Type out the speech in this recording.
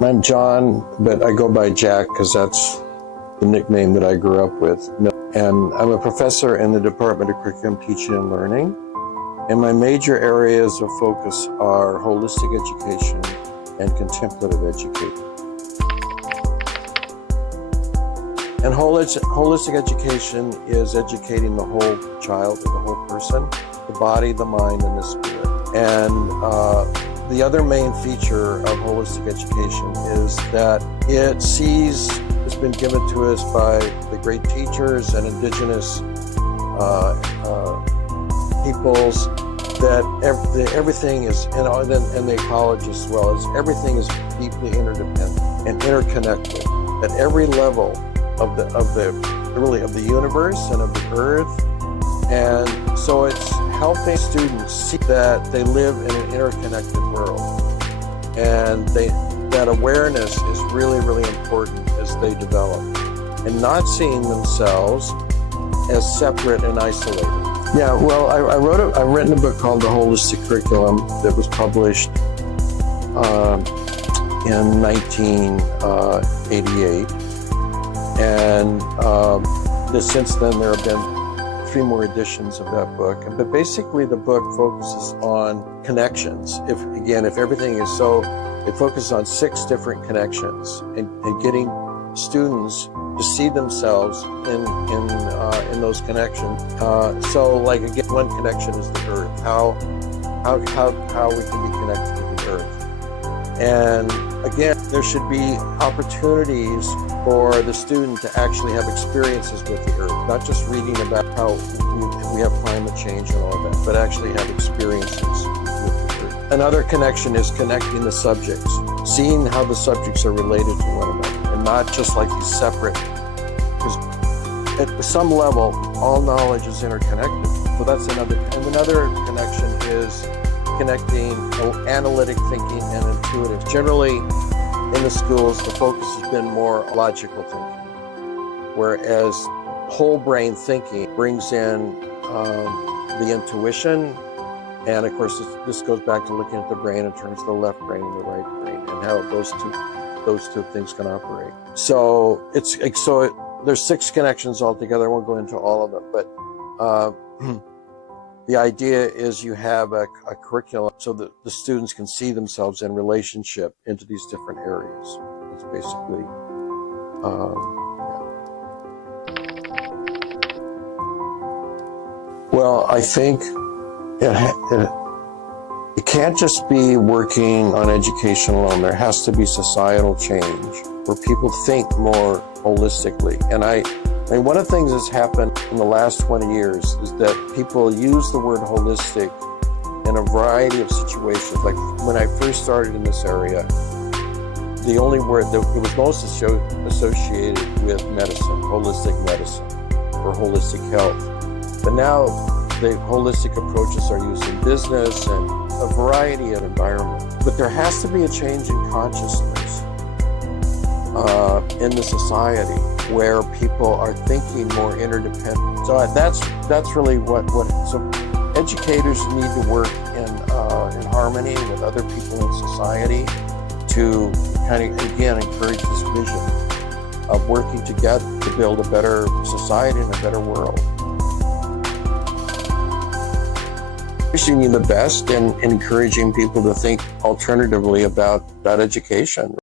I'm John, but I go by Jack because that's the nickname that I grew up with. And I'm a professor in the Department of Curriculum, Teaching and Learning. And my major areas of focus are holistic education and contemplative education. And holistic education is educating the whole child, the whole person, the body, the mind, and the spirit. And the other main feature of holistic education is that it's been given to us by the great teachers and indigenous peoples, that everything is, and the ecologists as well, as everything is deeply interdependent and interconnected at every level of the universe and of the earth. And so it's helping students see that they live in an interconnected world, and that awareness is really, really important as they develop, and not seeing themselves as separate and isolated. Yeah, well, I've written a book called The Holistic Curriculum that was published in 1988, and since then there have been 3 more editions of that book. But basically the book focuses on connections. If everything is so, it focuses on 6 different connections and getting students to see themselves in those connections. So like again, one connection is the earth, how we can be connected to the earth. And again, there should be opportunities for the student to actually have experiences with the earth, not just reading about how we have climate change and all of that, but actually have experiences with the earth. Another connection is connecting the subjects, seeing how the subjects are related to one another, and not just like these separate, because at some level, all knowledge is interconnected. So that's another connection is connecting analytic thinking and intuitive. Generally, in the schools, the focus has been more logical thinking, whereas whole brain thinking brings in the intuition. And of course, this goes back to looking at the brain in terms of the left brain and the right brain, and how those two things can operate. So there's 6 connections altogether. I won't go into all of them, but the idea is you have a curriculum so that the students can see themselves in relationship into these different areas. It's basically, Well, I think it can't just be working on education alone. There has to be societal change where people think more holistically. And one of the things that's happened in the last 20 years is that people use the word holistic in a variety of situations. Like when I first started in this area, the only word that it was most associated with medicine, holistic medicine, or holistic health. But now the holistic approaches are used in business and a variety of environments. But there has to be a change in consciousness in the society, where people are thinking more interdependent. So that's really so educators need to work in harmony with other people in society to kind of, again, encourage this vision of working together to build a better society and a better world. Wishing you the best and encouraging people to think alternatively about education.